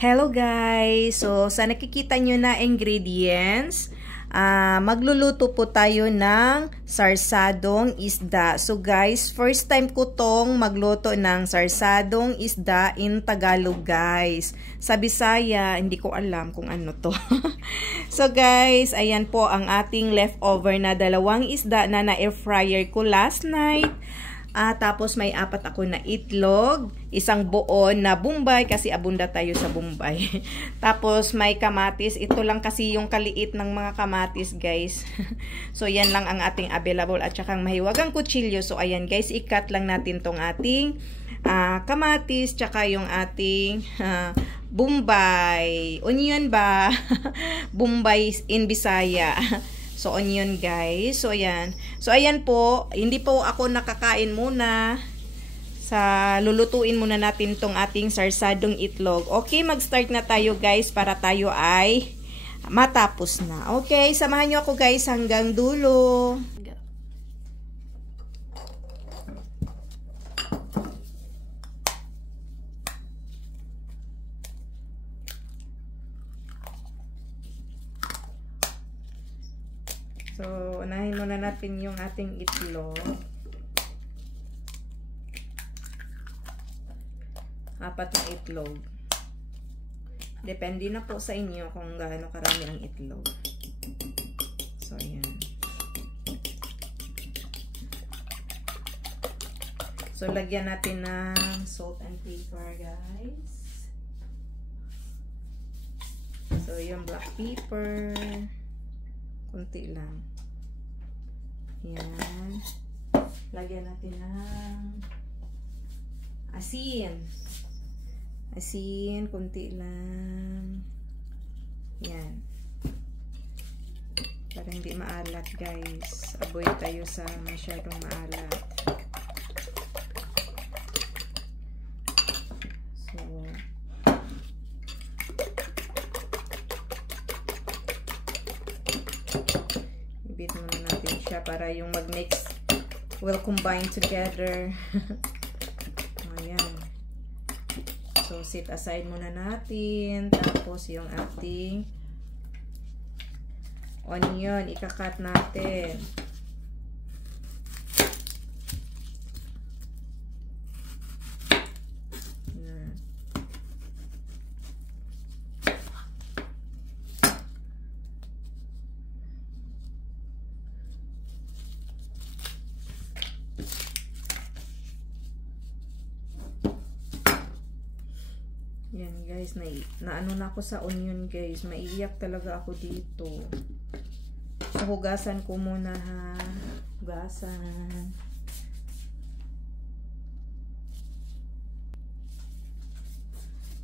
Hello guys! So, sa nakikita nyo na ingredients, magluluto po tayo ng sarsadong isda. So guys, first time ko tong magluto ng sarsadong isda in Tagalog guys. Sa Bisaya, hindi ko alam kung ano to. So guys, ayan po ang ating leftover na dalawang isda na na-air fryer ko last night. Tapos may 4 ako na itlog, isang buo na Bombay kasi abunda tayo sa Bombay. Tapos may kamatis, ito lang kasi yung kaliit ng mga kamatis guys. So yan lang ang ating available at saka mahiwagang kutsilyo. So ayan guys, i-cut lang natin tong ating kamatis tsaka yung ating Bombay. Onion ba? Bombay in Bisaya. So, onion guys. So, ayan. So, ayan po. Hindi po ako nakakain muna. Lulutuin muna natin tong ating sarsadong itlog. Okay, mag-start na tayo guys para tayo ay matapos na. Okay, samahan nyo ako guys hanggang dulo. So, unahin muna natin yung ating itlog. 4 na itlog. Depende na po sa inyo kung gaano karami ang itlog. So, ayan. So, lagyan natin ng salt and pepper, guys. So, yung black pepper. Kunti lang. Yan. Lagyan natin ng asin. Asin, kunti lang. Yan. Para hindi maalat, guys. Avoid tayo sa masyadong maalat. So, ibit muna natin siya para yung mag-mix will combine together. Ayan. So, set aside muna natin. Tapos, yung ating onion, ikakat natin. Yan guys, naano na ako sa onion guys. Maiiyak talaga ako dito. So, hugasan ko muna ha. Hugasan.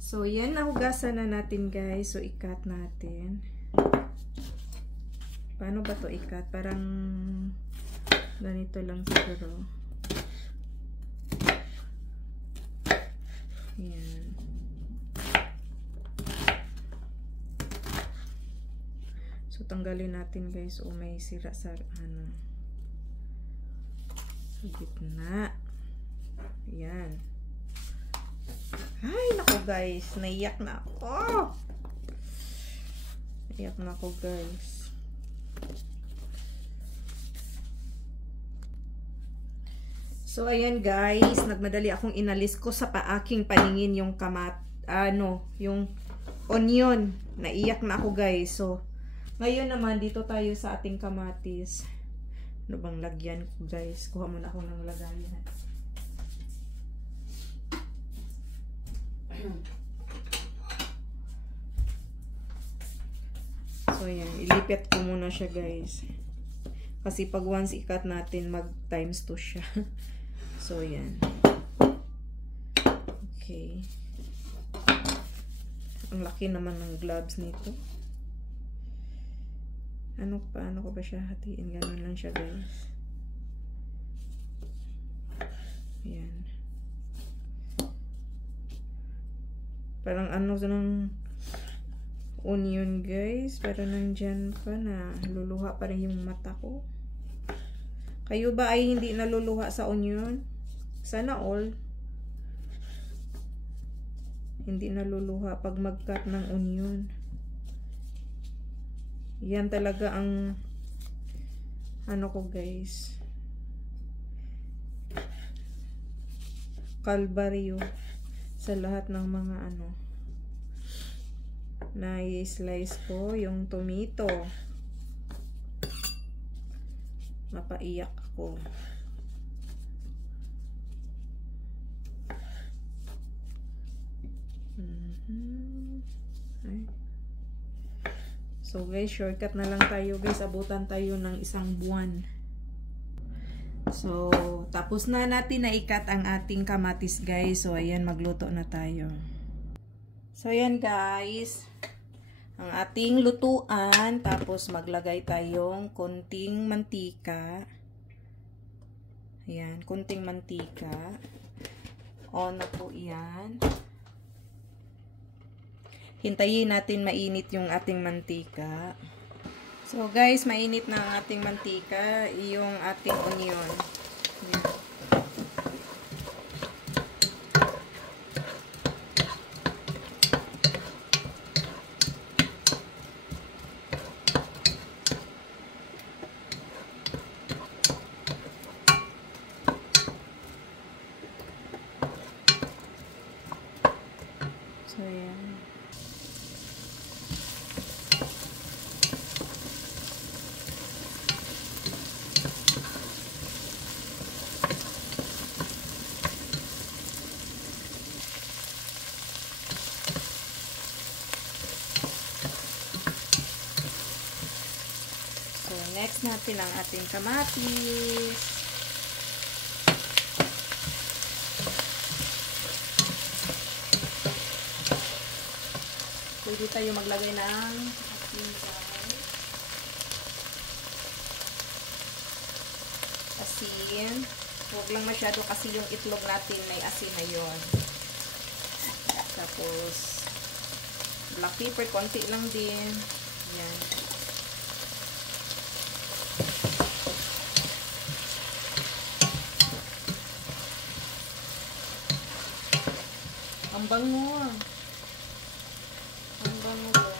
So, yan, nahugasan na natin guys. So, i-cut natin. Paano ba to i-cut? Parang ganito lang siguro. Yan. So, tanggalin natin guys. O, may sira sa ano. Sa gitna. Ayan. Ay, naku guys. Naiyak na ako. Naiyak na ako guys. So, ayan guys. Nagmadali akong inalis ko sa aking paningin yung yung onion. Naiyak na ako guys. So, ngayon naman, dito tayo sa ating kamatis. Ano bang lagyan ko, guys? Kuha muna ako ng lagayan. So, yan. Ilipit ko muna siya, guys. Kasi pag once i-cut natin, mag times 2 siya. So, yan. Okay. Ang laki naman ng gloves nito. Ano ko ba siya hatiin? Ganun lang siya guys. Ayan. Parang ano ng onion guys. Parang nandyan pa na luluha pa rin yung mata ko. Kayo ba ay hindi naluluha sa onion? Sana all. Hindi naluluha pag mag-cut ng onion. Yan talaga ang ano ko guys. Kalbaryo sa lahat ng mga ano. Na i-slice ko yung tomato. Mapaiyak ako. So guys, shortcut na lang tayo guys. Abutan tayo ng 1 buwan. So, tapos na natin na i-cut ang ating kamatis guys. So, ayan, magluto na tayo. So, ayan guys. Ang ating lutuan. Tapos, maglagay tayong konting mantika. Ayan, konting mantika. On na po yan. Hintayin natin mainit yung ating mantika. So guys, mainit na ang ating mantika, yung ating onion. Ayan. So ayan. Next natin ang ating kamatis. Pwede tayo maglagay ng asin guys. Asin. Huwag lang masyado kasi yung itlog natin may asin na yun. Tapos black pepper, konti lang din. Yan. Ang bango. Ang bango guys.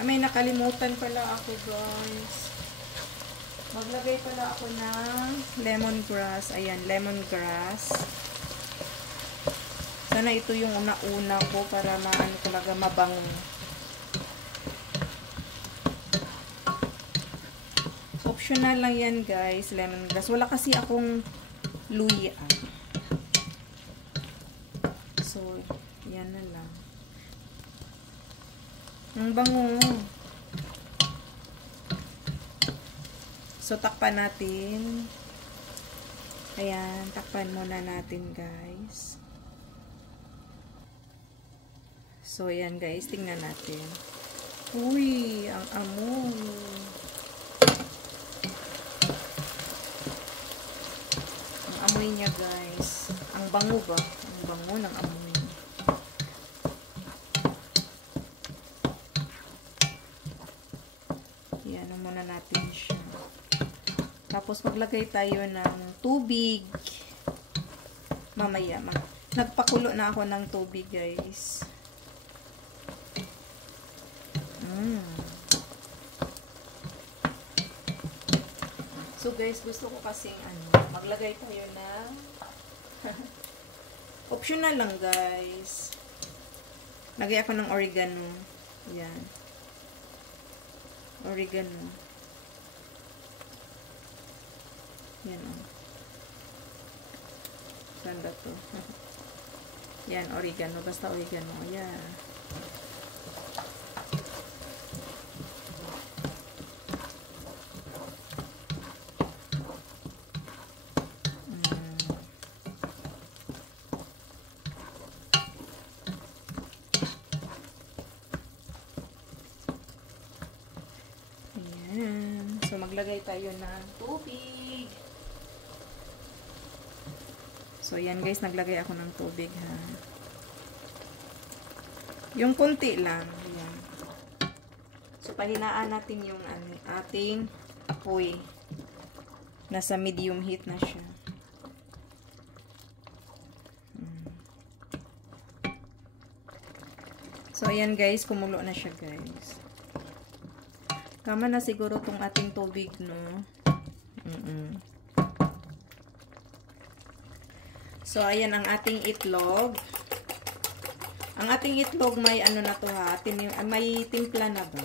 May nakalimutan pala ako guys. Maglagay pala ako ng lemongrass. Ayan, lemongrass. Sana ito yung una-una ko para maano talaga mabango. Optional lang yan guys, lemongrass. Wala kasi akong luya. So, yan na lang. Ang bango. So, takpan natin. Ayan, takpan muna natin guys. So, ayan guys, tingnan natin. Uy, ang amoy. Amoy niya guys. Ang bango ba? Ang bango ng amoy. Yan muna natin siya. Tapos maglagay tayo ng tubig. Mamaya. Nagpakulo na ako ng tubig guys. So guys, gusto ko kasing maglagay tayo na optional lang guys. Lagay ako ng oregano. Yan. Oregano. Yan o. Ganda to. Yan, oregano. Basta oregano. Yan. So, maglagay tayo ng tubig. So, yan guys, naglagay ako ng tubig ha. Yung konti lang. Yan. So, pahinaan natin yung ating apoy. Nasa medium heat na siya. So, ayan guys, kumulo na siya guys. Tama na siguro tong ating tubig, no? So, ayan ang ating itlog. Ang ating itlog may ano na to ha, may timpla na ba?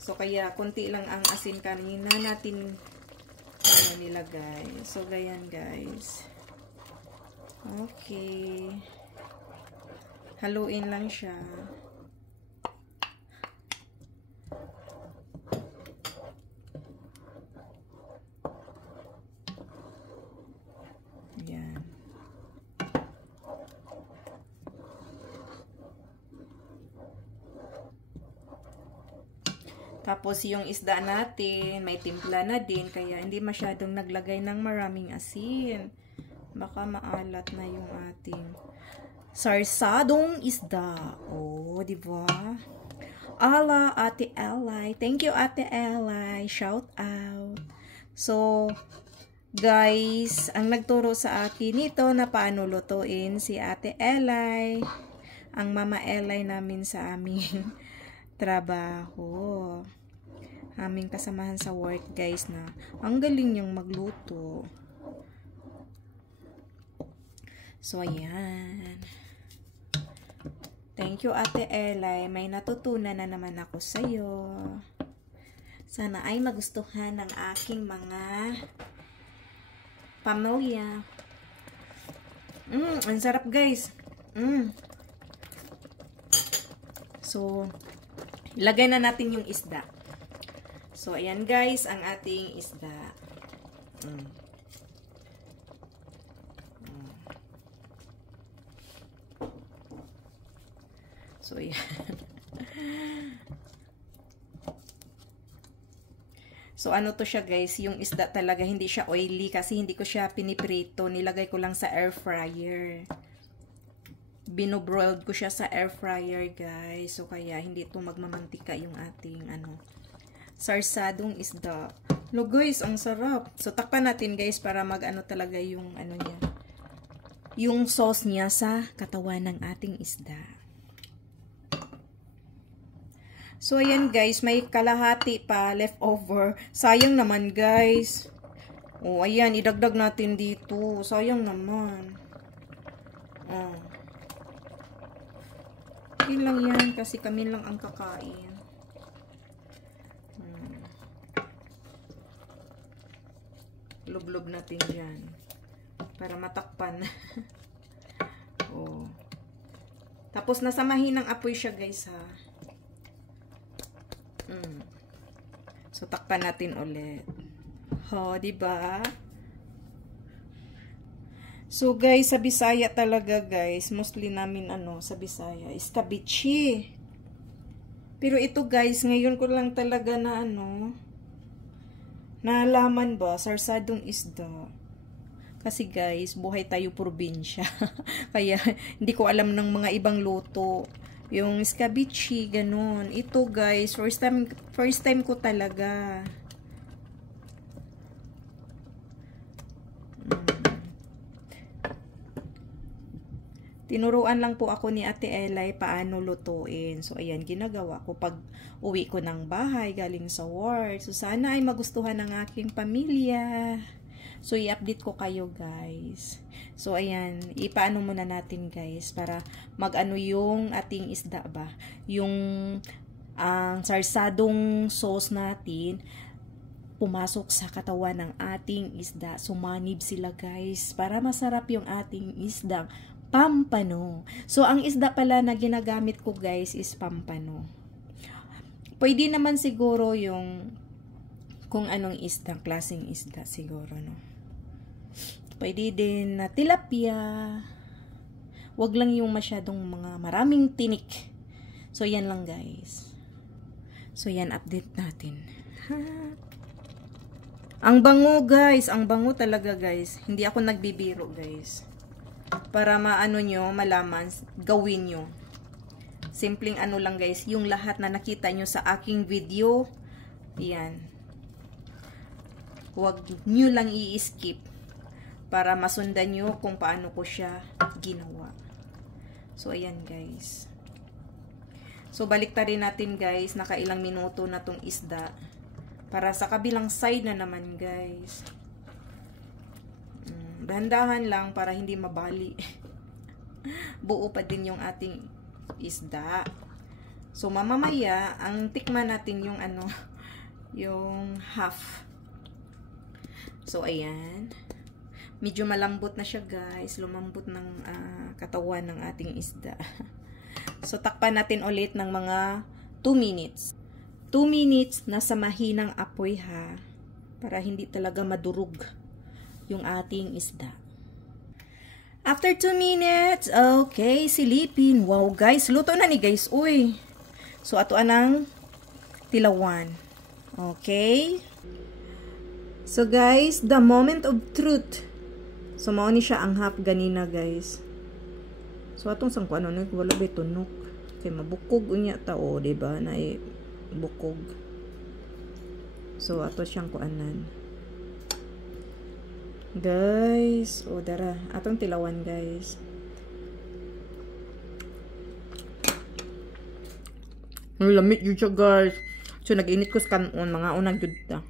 So, kaya konti lang ang asin kanina natin nilagay. So, ganyan guys. Okay. Haluin lang siya. Yan. Tapos yung isda natin, may timpla na din, kaya hindi masyadong naglagay ng maraming asin. Baka maalat na yung ating sarsadong isda. Oh, di ba? Ala, Ate Elay. Thank you, Ate Elay. Shout out. So, guys, ang nagturo sa akin nito na paano lutuin si Ate Elay. Ang Mama Elay namin sa aming trabaho. Aming kasamahan sa work, guys, na ang galing niyang magluto. So, ayan. Thank you, Ate Elay. May natutunan na naman ako sa'yo. Sana ay magustuhan ng aking mga pamilya. Ang sarap, guys. So, ilagay na natin yung isda. So, ayan, guys, ang ating isda. So, yan. So, ano to siya guys, yung isda talaga, hindi siya oily kasi hindi ko siya piniprito. Nilagay ko lang sa air fryer. Binobroiled ko siya sa air fryer guys. So, kaya hindi to magmamantika yung ating, sarsadong isda. Lo guys, ang sarap. So, takpan natin guys para mag-ano talaga yung, niya. Yung sauce niya sa katawan ng ating isda. So, ayan guys, may kalahati pa leftover. Sayang naman guys. Oh, ayan, idagdag natin dito. Sayang naman. Okay lang yan kasi kami lang ang kakain. Lublob natin dyan. Para matakpan. Oh. Tapos, nasamahin ng apoy siya guys ha. So, takpan natin ulit. Ho, diba? So, guys, sa Bisaya talaga, guys. Mostly namin, sa Bisaya, iskabichi. Pero ito, guys, ngayon ko lang talaga na, naalaman ba, sarsadong isda. Kasi, guys, buhay tayo probinsya. Kaya, hindi ko alam ng mga ibang luto. Yung iskabichi, ganun. Ito guys, first time ko talaga. Tinuruan lang po ako ni Ate Elay paano lutuin. So, ayan, ginagawa ko pag uwi ko ng bahay, galing sa work. So, sana ay magustuhan ng aking pamilya. So, i-update ko kayo, guys. So, ayan, ipaano muna natin, guys, para mag-ano yung ating isda ba? Yung sarsadong sauce natin, pumasok sa katawan ng ating isda. Sumanib sila, guys, para masarap yung ating isdang pampano. So, ang isda pala na ginagamit ko, guys, is pampano. Pwede naman siguro yung kung anong isda, klaseng isda siguro, no? Pwede din na tilapia. Wag lang yung masyadong mga maraming tinik. So, yan lang, guys. So, yan, update natin. Ang bango, guys. Ang bango talaga, guys. Hindi ako nagbibiro, guys. Para maano nyo, malaman, gawin nyo. Simpleng ano lang guys, yung lahat na nakita nyo sa aking video, yan. Huwag nyo lang i-skip para masundan nyo kung paano ko siya ginawa. So, ayan guys. So, baliktarin natin guys, nakailang minuto na tong isda. Para sa kabilang side na naman guys. Dahan-dahan lang para hindi mabali. Buo pa din yung ating isda. So, mamamaya, ang tikman natin yung ano, yung half. So, ayan. Medyo malambot na siya guys. Lumambot ng katawan ng ating isda. So, takpan natin ulit ng mga 2 minutes. 2 minutes na sa mahinang apoy ha. Para hindi talaga madurog yung ating isda. After 2 minutes, okay, silipin. Wow guys, luto na ni guys. Uy. So, ato anang tilawan. Okay. So guys, the moment of truth. So, mao ni siya ang half ganina guys. So, atong sang kuano ni wala ba tunok. Kay mabukog unya tao, diba? Na bukog. So, ato siyang kuanan. Guys, o dara, atong tilawan guys. Lamit yun siya guys. So, nag-init ko sa kanon, mga unang yun ta.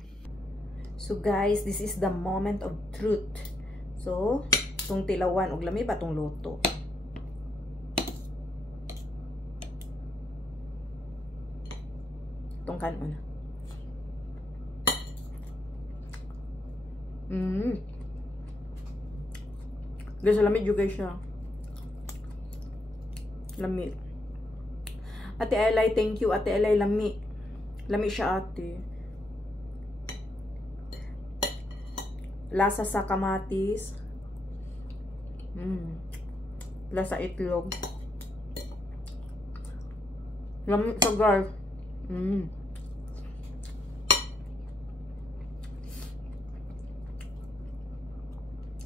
So, guys, this is the moment of truth. So, itong tilawan, og lami ba itong luto? Itong kanon. Guys, lamig juga siya. Lamig. Ate Elay, thank you. Ate Elay, lamig. Lamig siya, ate. Lasa sa kamatis. Lasa itlog. Lamig sa guys.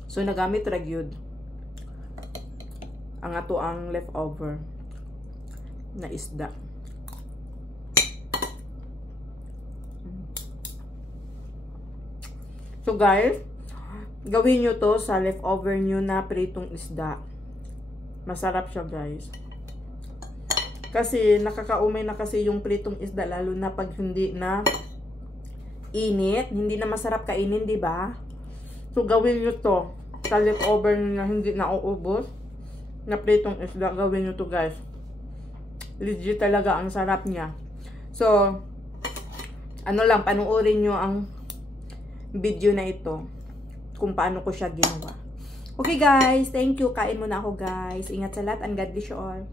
So, nagamit ra gyud ang ato ang leftover na isda. So, guys, gawin nyo to sa leftover nyo na pritong isda. Masarap siya, guys. Kasi, nakakaumay na kasi yung pritong isda, lalo na pag hindi na init. Hindi na masarap kainin, di ba? So, gawin nyo to sa leftover na hindi na uubos na pritong isda. Gawin nyo to, guys. Legit talaga ang sarap niya. So, ano lang, panuorin nyo ang video na ito kung paano ko siya ginawa. Okay, guys. Thank you. Kain muna ako, guys. Ingat sa lahat and God bless you all.